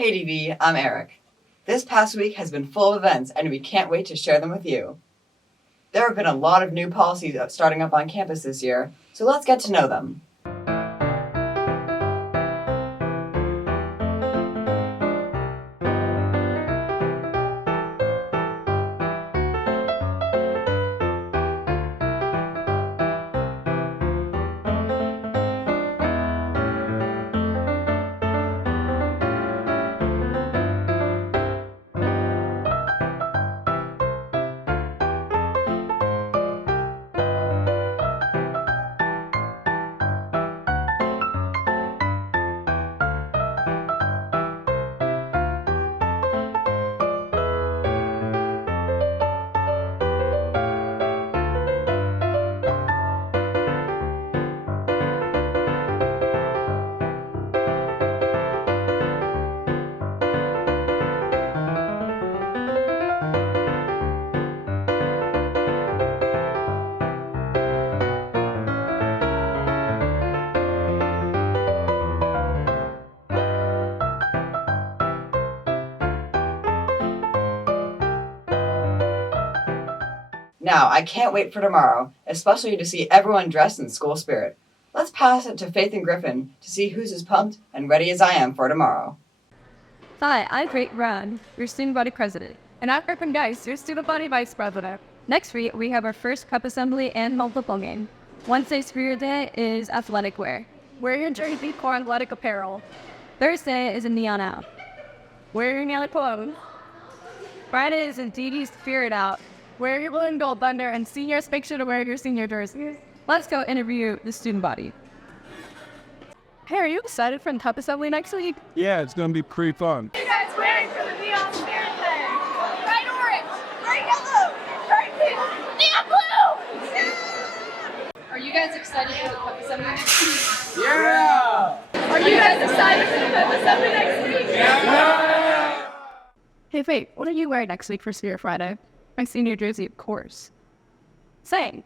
Hey DV, I'm Eric. This past week has been full of events and we can't wait to share them with you. There have been a lot of new policies starting up on campus this year, so let's get to know them. Now, I can't wait for tomorrow, especially to see everyone dressed in school spirit. Let's pass it to Faith and Griffin to see who's as pumped and ready as I am for tomorrow. Hi, I'm Great Ron, your student body president. And I'm Griffin Geis, your student body vice president. Next week, we have our first cup assembly and multiple game. Wednesday's Spirit Day is athletic wear. Wear your jersey for athletic apparel. Thursday is a neon out. Wear your neon clothes. Friday is a DV Spirit out. Wear your blue and gold thunder, and seniors, make sure to wear your senior jerseys. Let's go interview the student body. Hey, are you excited for the cup assembly next week? Yeah, it's going to be pretty fun. You guys wearing for the Neon Spirit Day? Bright orange, bright yellow, bright pink, neon blue! Yeah! Are you guys excited for the cup assembly next week? Yeah! Are you guys excited for the cup assembly next week? Yeah! Hey, Faith, what are you wearing next week for Spirit Friday? My senior jersey, of course. Zane.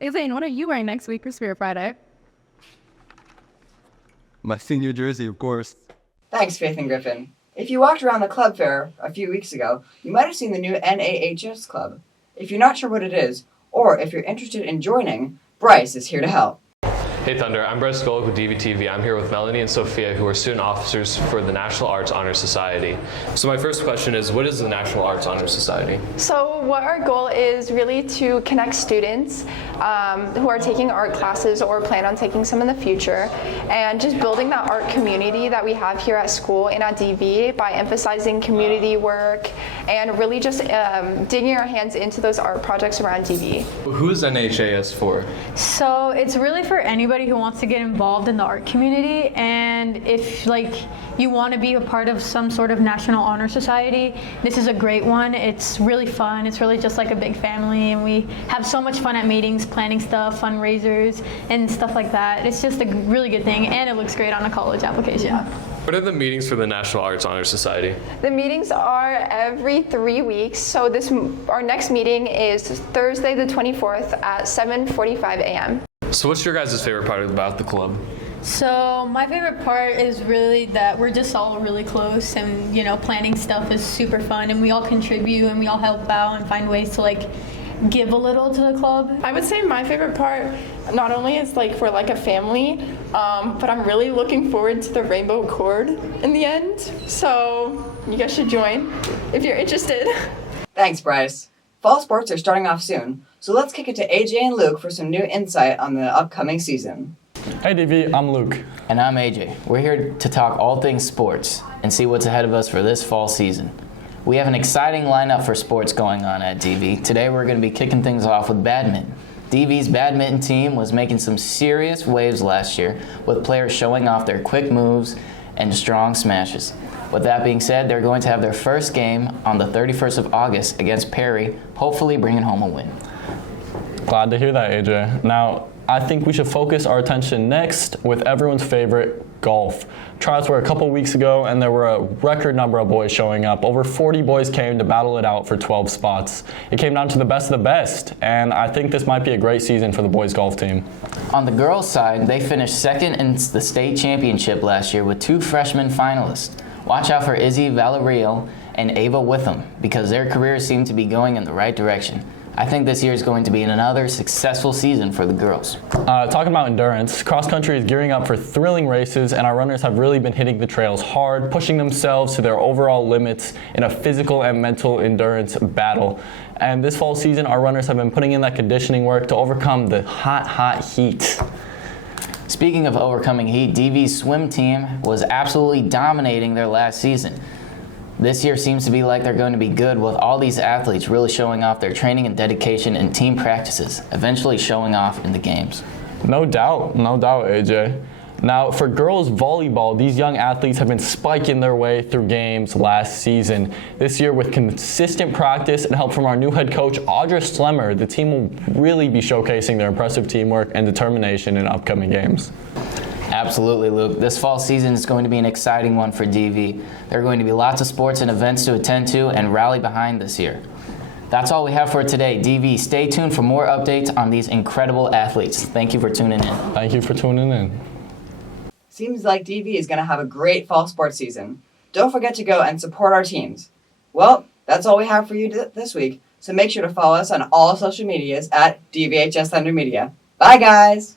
Hey, Zane, what are you wearing next week for Spirit Friday? My senior jersey, of course. Thanks, Faith and Griffin. If you walked around the club fair a few weeks ago, you might have seen the new NAHS club. If you're not sure what it is, or if you're interested in joining, Bryce is here to help. Hey Thunder, I'm Bryce Golick with DVTV. I'm here with Melanie and Sophia, who are student officers for the National Arts Honor Society. So my first question is, what is the National Arts Honor Society? So what our goal is really to connect students who are taking art classes or plan on taking some in the future, and just building that art community that we have here at school and at DV by emphasizing community work and really just digging our hands into those art projects around DV. Who is NHAS for? So it's really for anybody who wants to get involved in the art community, and if you want to be a part of some sort of National Honor Society, this is a great one. It's really fun. It's really just like a big family, and we have so much fun at meetings, planning stuff, fundraisers, and stuff like that. It's just a really good thing, and it looks great on a college application. Yeah. What are the meetings for the National Arts Honor Society? The meetings are every 3 weeks. So our next meeting is Thursday the 24th at 7:45 a.m. So what's your guys' favorite part about the club? So my favorite part is really that we're just all really close, and planning stuff is super fun, and we all contribute and we all help out and find ways to give a little to the club. I would say my favorite part not only is for a family, but I'm really looking forward to the rainbow cord in the end. So you guys should join if you're interested. Thanks, Bryce. Fall sports are starting off soon, so let's kick it to AJ and Luke for some new insight on the upcoming season. Hey DV, I'm Luke. And I'm AJ. We're here to talk all things sports and see what's ahead of us for this fall season. We have an exciting lineup for sports going on at DV. Today we're going to be kicking things off with badminton. DV's badminton team was making some serious waves last year, with players showing off their quick moves and strong smashes. With that being said, they're going to have their first game on the 31st of August against Perry, hopefully bringing home a win. Glad to hear that, AJ. Now, I think we should focus our attention next with everyone's favorite, golf. Trials were a couple weeks ago, and there were a record number of boys showing up. Over 40 boys came to battle it out for 12 spots. It came down to the best of the best, and I think this might be a great season for the boys golf team. On the girls' side, they finished second in the state championship last year with 2 freshman finalists. Watch out for Izzy Valerio and Ava Witham because their careers seem to be going in the right direction. I think this year is going to be another successful season for the girls. Talking about endurance, cross country is gearing up for thrilling races, and our runners have really been hitting the trails hard, pushing themselves to their overall limits in a physical and mental endurance battle. And this fall season, our runners have been putting in that conditioning work to overcome the hot heat. Speaking of overcoming heat, DV's swim team was absolutely dominating their last season. This year seems to be like they're going to be good with all these athletes really showing off their training and dedication in team practices, eventually showing off in the games. No doubt, AJ. Now, for girls volleyball, these young athletes have been spiking their way through games last season. This year, with consistent practice and help from our new head coach, Audra Slemmer, the team will really be showcasing their impressive teamwork and determination in upcoming games. Absolutely, Luke. This fall season is going to be an exciting one for DV. There are going to be lots of sports and events to attend to and rally behind this year. That's all we have for today. DV, stay tuned for more updates on these incredible athletes. Thank you for tuning in. Thank you for tuning in. Seems like DV is going to have a great fall sports season. Don't forget to go and support our teams. Well, that's all we have for you this week, so make sure to follow us on all social medias at DVHS Thunder Media. Bye, guys!